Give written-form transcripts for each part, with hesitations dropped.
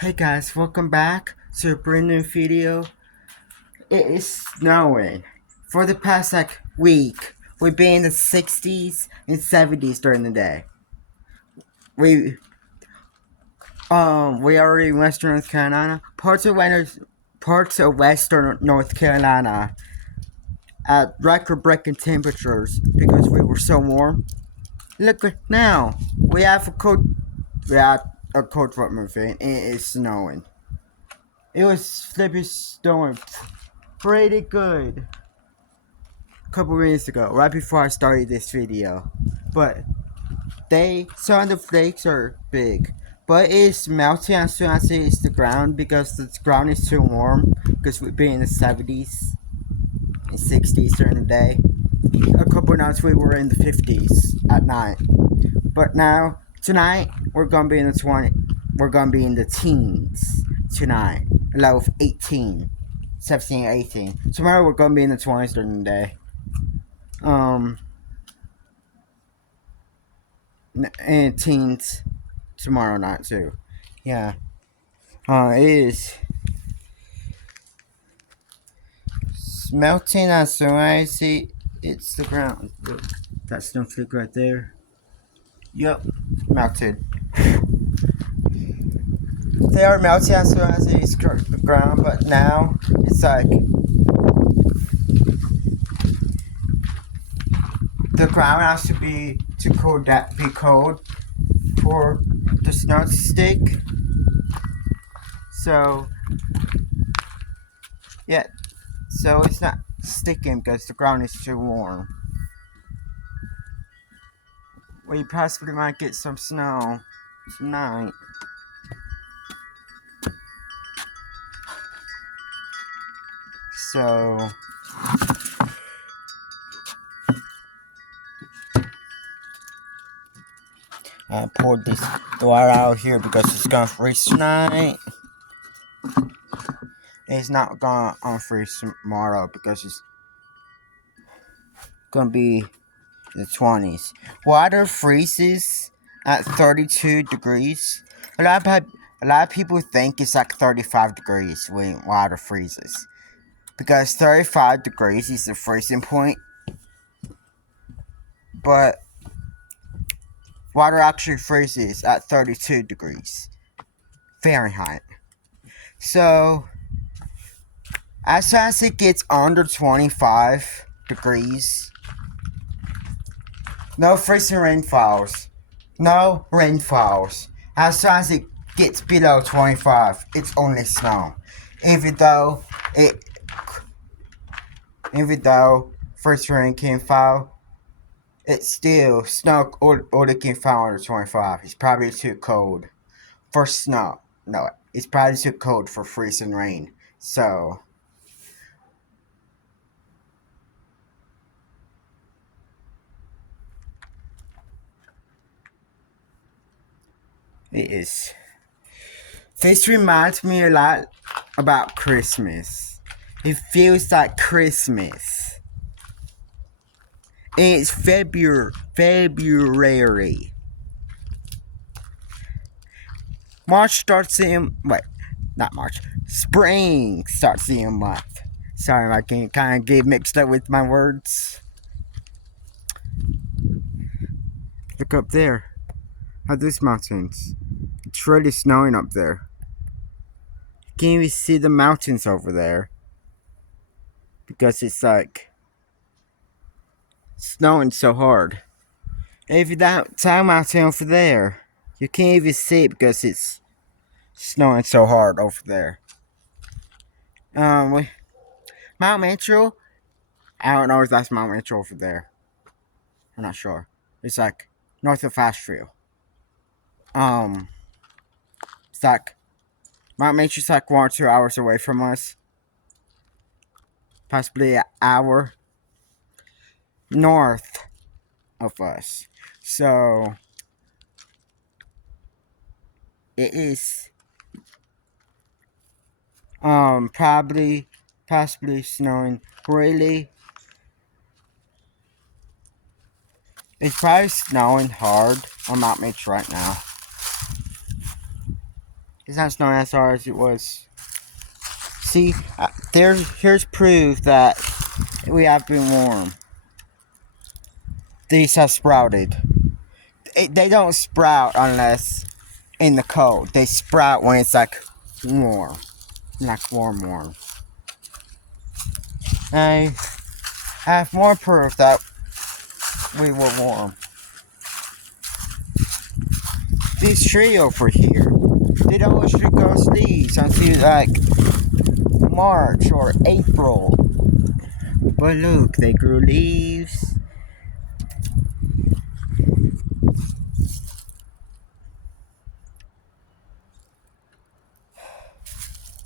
Hey guys, welcome back to a brand new video. It is snowing. For the past week, we've been in the 60s and 70s during the day. We we are in Western North Carolina, parts of Western North Carolina at record-breaking temperatures because we were so warm. Look now, we have a cold front moving. It is snowing. It was flipping snowing pretty good a couple minutes ago, right before I started this video. But some of the flakes are big. But it's melting as soon as it hits the ground because the ground is too warm. Because we've been in the 70s and 60s during the day. A couple nights we were in the 50s at night. But now, tonight, we're gonna be in the 20. We're gonna be in the teens tonight. A low of 18, 17, 18. Tomorrow we're gonna be in the 20s during the day. Um, and teens tomorrow night too. Yeah. It is melting as soon as it's the ground. Look, that snowflake right there. Yep, melted. They are melting as soon as it hits the ground, but now it's like the ground has to be too cold that be cold for the snow to stick. So yeah, so it's not sticking because the ground is too warm. We possibly might get some snow tonight. So I poured this water out here because it's gonna freeze tonight. It's not gonna unfreeze tomorrow because it's gonna be the 20s. Water freezes at 32 degrees. A lot of people think it's like 35 degrees when water freezes. Because 35 degrees is the freezing point. But water actually freezes at 32 degrees Fahrenheit. So, as soon as it gets under 25 degrees, no freezing rainfalls. No rainfalls. As soon as it gets below 25, it's only snow. Even though it, even though first rain can fall, it's still snow or it can fall under 25. It's probably too cold for snow. No, it's probably too cold for freezing rain. So it is. This reminds me a lot about Christmas. It feels like Christmas. It's February. March starts in not March. Spring starts in a month. Sorry, I can kind of get mixed up with my words. Look up there. At these mountains. It's really snowing up there. You can't even see the mountains over there. Because it's like snowing so hard. Even that town mountain over there. You can't even see it because it's snowing so hard over there. Mount Mitchell. I don't know if that's Mount Mitchell over there. I'm not sure. It's like north of Asheville. It's like Mount Mitchell's like 1 or 2 hours away from us. Possibly an hour north of us. So it is possibly snowing really. It's probably snowing hard on Mount Mitchell right now. It's not snowing as hard as it was. See, here's proof that we have been warm. These have sprouted. They don't sprout unless in the cold. They sprout when it's like warm. Like warm. I have more proof that we were warm. This tree over here, they don't usually grow leaves until like March or April. But look, they grew leaves.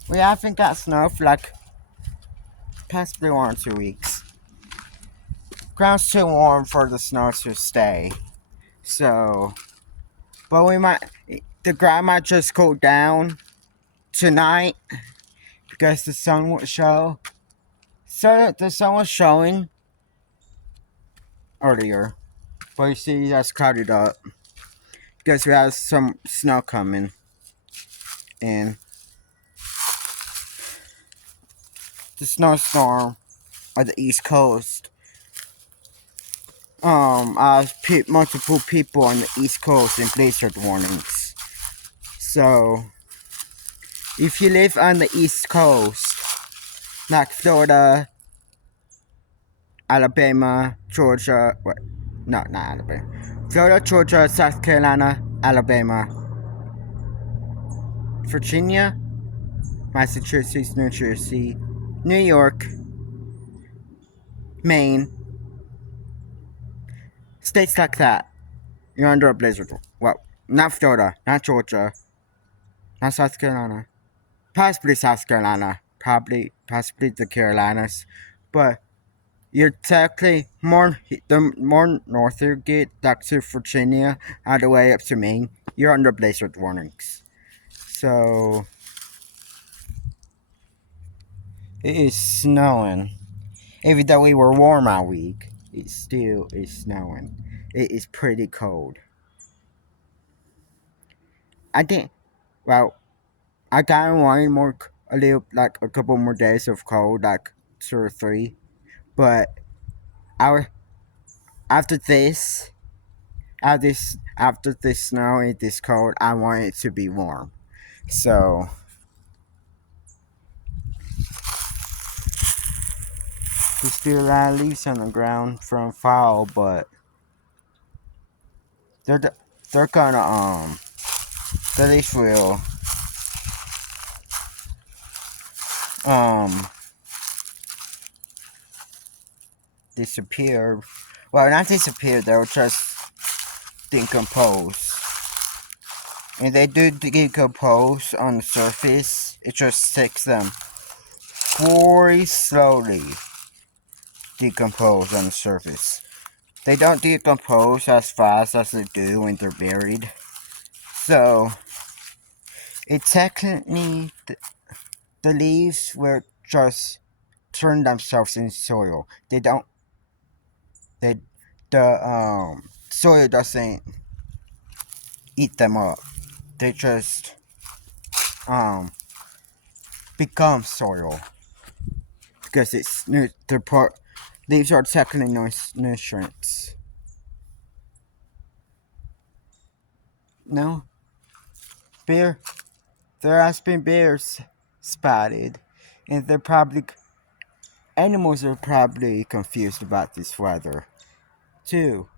We haven't got snow for like possibly 1 or 2 weeks. Ground's too warm for the snow to stay. So, but the ground might just cool down tonight because the sun won't show. So the sun was showing earlier, but you see that's clouded up because we have some snow coming in. The snowstorm on the East Coast. I've put multiple people on the East Coast in blizzard warnings. So, if you live on the East Coast, like Florida, Alabama, Georgia, not Alabama. Florida, Georgia, South Carolina, Alabama, Virginia, Massachusetts, New Jersey, New York, Maine, states like that. You're under a blizzard. Well, not Florida, not Georgia, not South Carolina. Possibly South Carolina. Possibly the Carolinas. But you're technically the more north you get, like to Virginia, all the way up to Maine, you're under blizzard warnings. So, it is snowing. Even though we were warm all week, it still is snowing. It is pretty cold. I think, well, I kind of wanted like a couple more days of cold, like 2 or 3. But after this, after this snow and this cold, I want it to be warm. So, there's still a lot of leaves on the ground from fall, but they're gonna the leaves will disappear. Well, not disappear. They'll just decompose. And they do decompose on the surface. It just takes them very slowly decompose on the surface. They don't decompose as fast as they do when they're buried. So, it technically, the leaves will just turn themselves into soil. The soil doesn't eat them up. They just, become soil. Because leaves are technically nutrients. No? There has been bears spotted. And animals are probably confused about this weather. Too.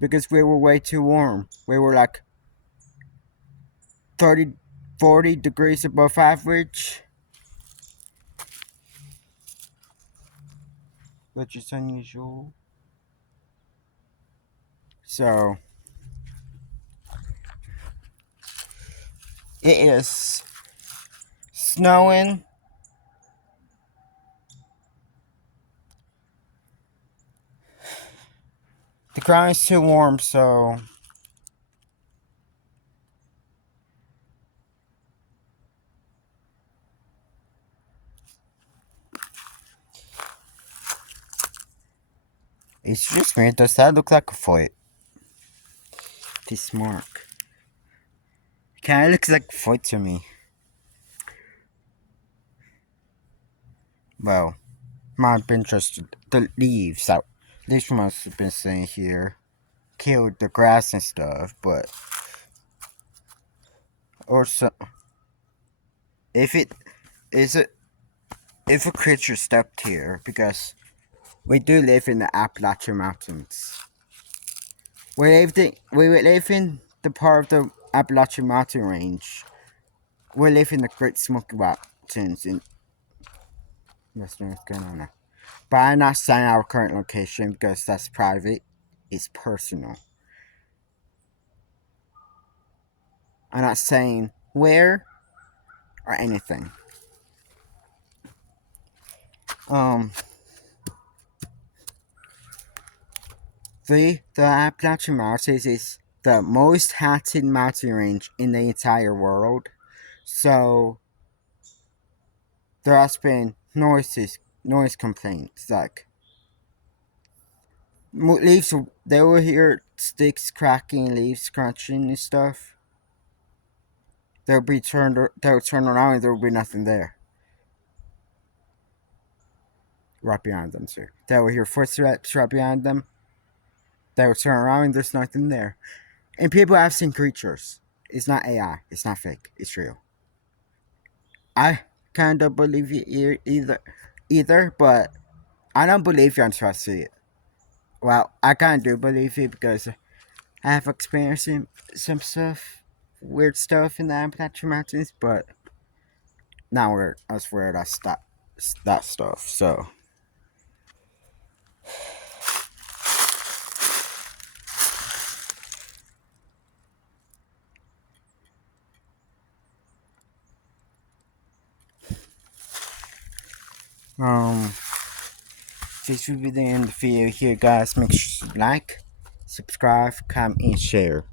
Because we were way too warm. We were like 40 degrees above average. Which is unusual. So, it is snowing. The ground is too warm, so it's just weird. Does that look like a foot? This mark. Kinda looks like foot to me. Well, might have been just the leaves that leaves must have been staying here. Killed the grass and stuff, but or so if it is it if a creature stepped here, because we do live in the Appalachian Mountains. We live in the part of the Appalachian Mountain Range. We live in the Great Smoky Mountains in Western North Carolina. But I'm not saying our current location because that's private. It's personal. I'm not saying where or anything. The Appalachian Mountains is the most haunted mountain range in the entire world. So there has been noise complaints like leaves. They will hear sticks cracking, leaves crunching and stuff. They'll turn around and there will be nothing there. Right behind them too. They will hear footsteps right behind them. They will turn around and there's nothing there. And people have seen creatures. It's not AI. It's not fake. It's real. I kind of believe it either, but I don't believe you until I see it. Well, I kind of do believe it because I have experienced some stuff, weird stuff in the Appalachian Mountains, but not weird. I swear that's that stuff. So. This will be the end of the video here, guys. Make sure you like, subscribe, comment, and share.